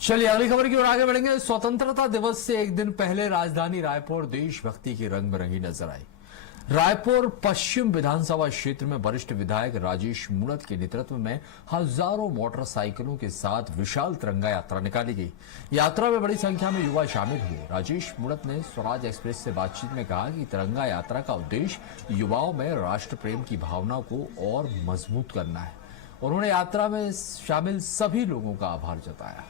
चलिए अगली खबर की ओर आगे बढ़ेंगे। स्वतंत्रता दिवस से एक दिन पहले राजधानी रायपुर देशभक्ति के रंग में रंगी नजर आई। रायपुर पश्चिम विधानसभा क्षेत्र में वरिष्ठ विधायक राजेश मूणत के नेतृत्व में हजारों मोटरसाइकिलों के साथ विशाल तिरंगा यात्रा निकाली गई। यात्रा में बड़ी संख्या में युवा शामिल हुए। राजेश मूणत ने स्वराज एक्सप्रेस से बातचीत में कहा कि तिरंगा यात्रा का उद्देश्य युवाओं में राष्ट्र प्रेम की भावना को और मजबूत करना है। उन्होंने यात्रा में शामिल सभी लोगों का आभार जताया।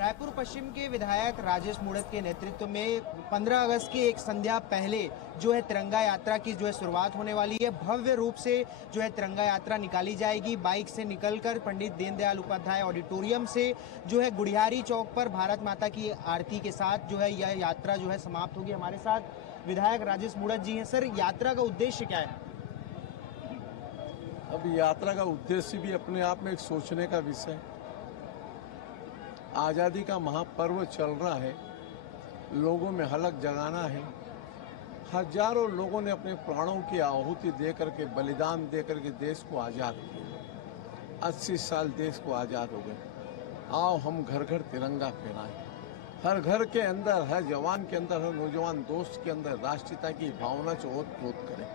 रायपुर पश्चिम के विधायक राजेश मूणत के नेतृत्व में 15 अगस्त की एक संध्या पहले जो है तिरंगा यात्रा की जो है शुरुआत होने वाली है। भव्य रूप से जो है तिरंगा यात्रा निकाली जाएगी। बाइक से निकलकर पंडित दीनदयाल उपाध्याय ऑडिटोरियम से जो है गुड़ियारी चौक पर भारत माता की आरती के साथ जो है यह यात्रा जो है समाप्त होगी। हमारे साथ विधायक राजेश मूणत जी हैं। सर, यात्रा का उद्देश्य क्या है? अब यात्रा का उद्देश्य भी अपने आप में एक सोचने का विषय है। आज़ादी का महापर्व चल रहा है, लोगों में हलक जगाना है। हजारों लोगों ने अपने प्राणों की आहुति दे करके, बलिदान दे करके देश को आज़ाद किया। 80 साल देश को आज़ाद हो गए। आओ हम घर घर तिरंगा फहराएं। हर घर के अंदर, हर जवान के अंदर, हर नौजवान दोस्त के अंदर राष्ट्रीयता की भावना से ओत-प्रोत करें।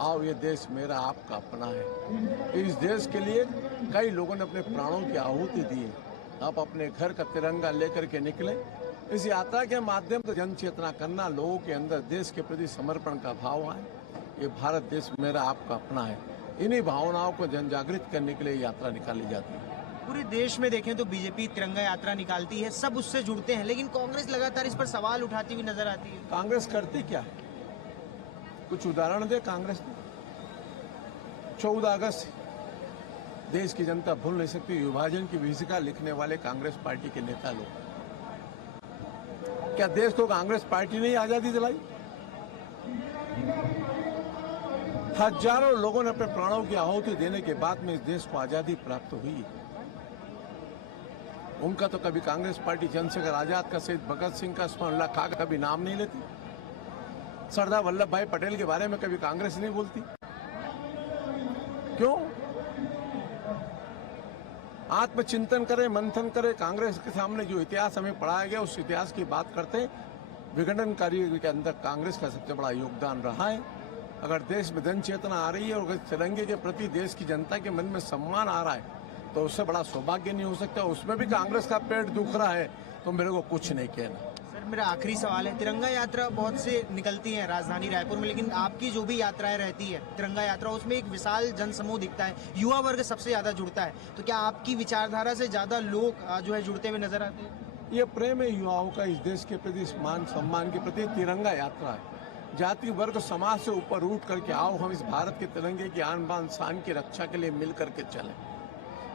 आओ, ये देश मेरा आपका अपना है। इस देश के लिए कई लोगों ने अपने प्राणों की आहुति दी है। आप अपने घर का तिरंगा लेकर के निकले। इस यात्रा के माध्यम से जन चेतना करना, लोगों के अंदर देश के प्रति समर्पण का भाव आए। ये भारत देश मेरा आपका अपना है। इन्हीं भावनाओं को जन जागृत करने के लिए यात्रा निकाली जाती है। पूरे देश में देखें तो बीजेपी तिरंगा यात्रा निकालती है, सब उससे जुड़ते हैं, लेकिन कांग्रेस लगातार इस पर सवाल उठाती हुई नजर आती है। कांग्रेस करती क्या है? कुछ उदाहरण दे कांग्रेस ने। 14 अगस्त देश की जनता भूल नहीं सकती। विभाजन की विभीषिका लिखने वाले कांग्रेस पार्टी के नेता लोग, क्या देश को कांग्रेस पार्टी ने आजादी दिलाई? हजारों लोगों ने अपने प्राणों की आहुति देने के बाद में इस देश को आजादी प्राप्त हुई। उनका तो कभी कांग्रेस पार्टी चंद्रशेखर आजाद का, शहीद भगत सिंह का, स्मरण खा का कभी नाम नहीं लेती। सरदार वल्लभ भाई पटेल के बारे में कभी कांग्रेस नहीं बोलती। क्यों? आत्मचिंतन करें, मंथन करें। कांग्रेस के सामने जो इतिहास हमें पढ़ाया गया, उस इतिहास की बात करते हैं। विघटनकारी के अंदर कांग्रेस का सबसे बड़ा योगदान रहा है। अगर देश में जन चेतना आ रही है और अगर तिरंगे के प्रति देश की जनता के मन में सम्मान आ रहा है, तो उससे बड़ा सौभाग्य नहीं हो सकता। उसमें भी कांग्रेस का पेट दुख रहा है तो मेरे को कुछ नहीं कहना। सर, मेरा आखिरी सवाल है, तिरंगा यात्रा बहुत से निकलती है राजधानी रायपुर में, लेकिन आपकी जो भी यात्राएं रहती है तिरंगा यात्रा, उसमें एक विशाल जनसमूह दिखता है, युवा वर्ग सबसे ज्यादा जुड़ता है। तो क्या आपकी विचारधारा से ज्यादा लोग जो है जुड़ते हुए नजर आते हैं? ये प्रेम है युवाओं का इस देश के प्रति, इस मान सम्मान के प्रति। तिरंगा यात्रा है। जाति वर्ग समाज से ऊपर उठ करके आओ, हम इस भारत के तिरंगे की आन बान शान की रक्षा के लिए मिल करके चलें।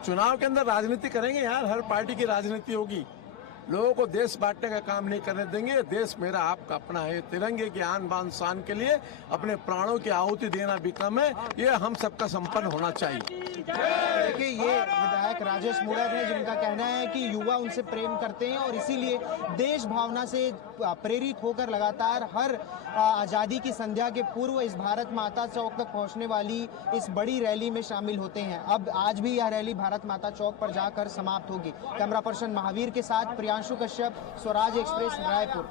चुनाव के अंदर राजनीति करेंगे यार, हर पार्टी की राजनीति होगी। लोगों को देश बांटने का काम नहीं करने देंगे। देश मेरा आपका अपना है। तिरंगे की आन बान शान के लिए अपने प्राणों की आहुति देना भी कम है। ये हम सबका संपन्न होना चाहिए। देखिए, ये विधायक राजेश मूणत है, जिनका कहना है कि युवा उनसे प्रेम करते हैं और इसीलिए देश भावना से प्रेरित होकर लगातार हर आज़ादी की संध्या के पूर्व इस भारत माता चौक तक पहुंचने वाली इस बड़ी रैली में शामिल होते हैं। अब आज भी यह रैली भारत माता चौक पर जाकर समाप्त होगी। कैमरा पर्सन महावीर के साथ प्रियांशु कश्यप, स्वराज एक्सप्रेस, रायपुर।